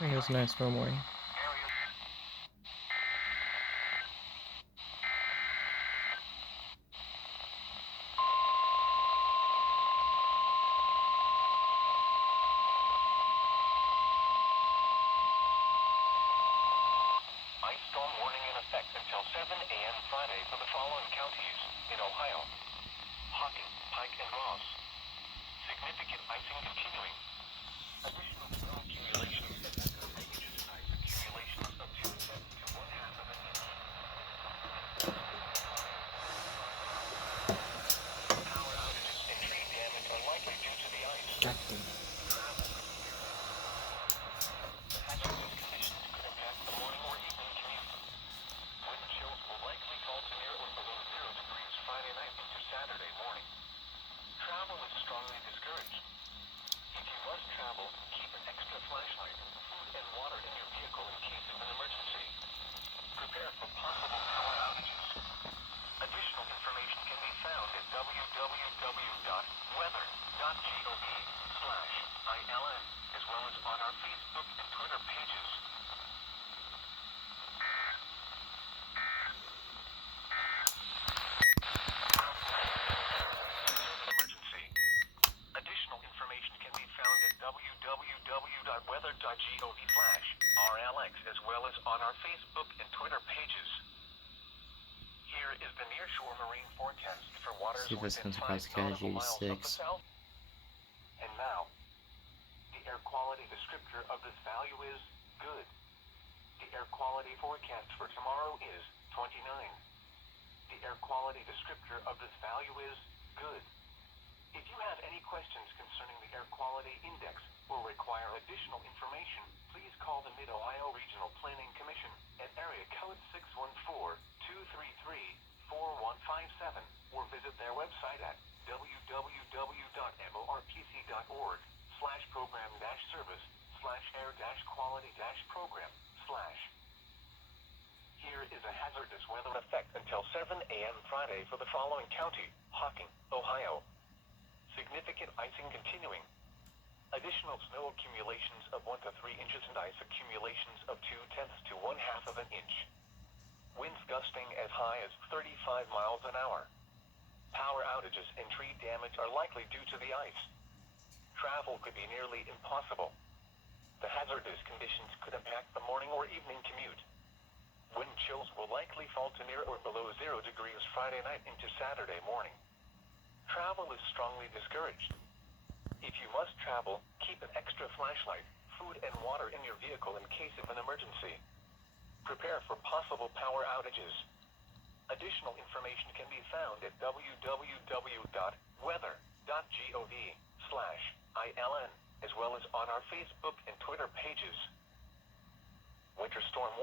It was a nice snow morning. Ice storm warning in effect until 7 a.m. Friday for the following counties in Ohio: Hocking, Pike, and Ross. Significant icing continuing. Additional snow accumulations at 1 inches of ice accumulations of 2/10 to 1/2 of an inch. Power outages and tree damage are likely due to the ice. Hazardous conditions could impact the morning or evening commute. Wind chills will likely fall to near or below 0 degrees Friday night into Saturday morning. Travel is strongly discouraged. If you must travel, keep an extra flashlight, food, and water in your vehicle in case of an emergency. Prepare for possible power outages. Additional information can be found at www.weather.gov/ILN, as well as on our Facebook and Twitter pages. Emergency. Additional information can be found at www.weather.gov/RLX, as well as on our Facebook and Twitter pages. Here is the nearshore marine forecast for waters See if this within comes across 5 nautical miles of the KIG86. south. And now, the air quality descriptor of this value is good. The air quality forecast for tomorrow is 29. The air quality descriptor of this value is good. If you have any questions concerning the air quality index or require additional information, please call the Mid-Ohio Regional Planning Commission at area code 614-233-4157 or visit their website at www.morpc.org/program-service/air-quality-program/. Here is a hazardous weather effect until 7 a.m. Friday for the following county: Hocking, Ohio. Significant icing continuing. Additional snow accumulations of 1 to 3 inches and ice accumulations of 2/10 to 1/2 of an inch. Winds gusting as high as 35 miles an hour. Power outages and tree damage are likely due to the ice. Travel could be nearly impossible. The hazardous conditions could impact the morning or evening commute. Wind chills will likely fall to near or below 0 degrees Friday night into Saturday morning. Travel is strongly discouraged. If you must travel, keep an extra flashlight, food, and water in your vehicle in case of an emergency. Prepare for possible power outages. Additional information can be found at www.weather.gov/ILN, as well as on our Facebook and Twitter pages. Winter storm warning.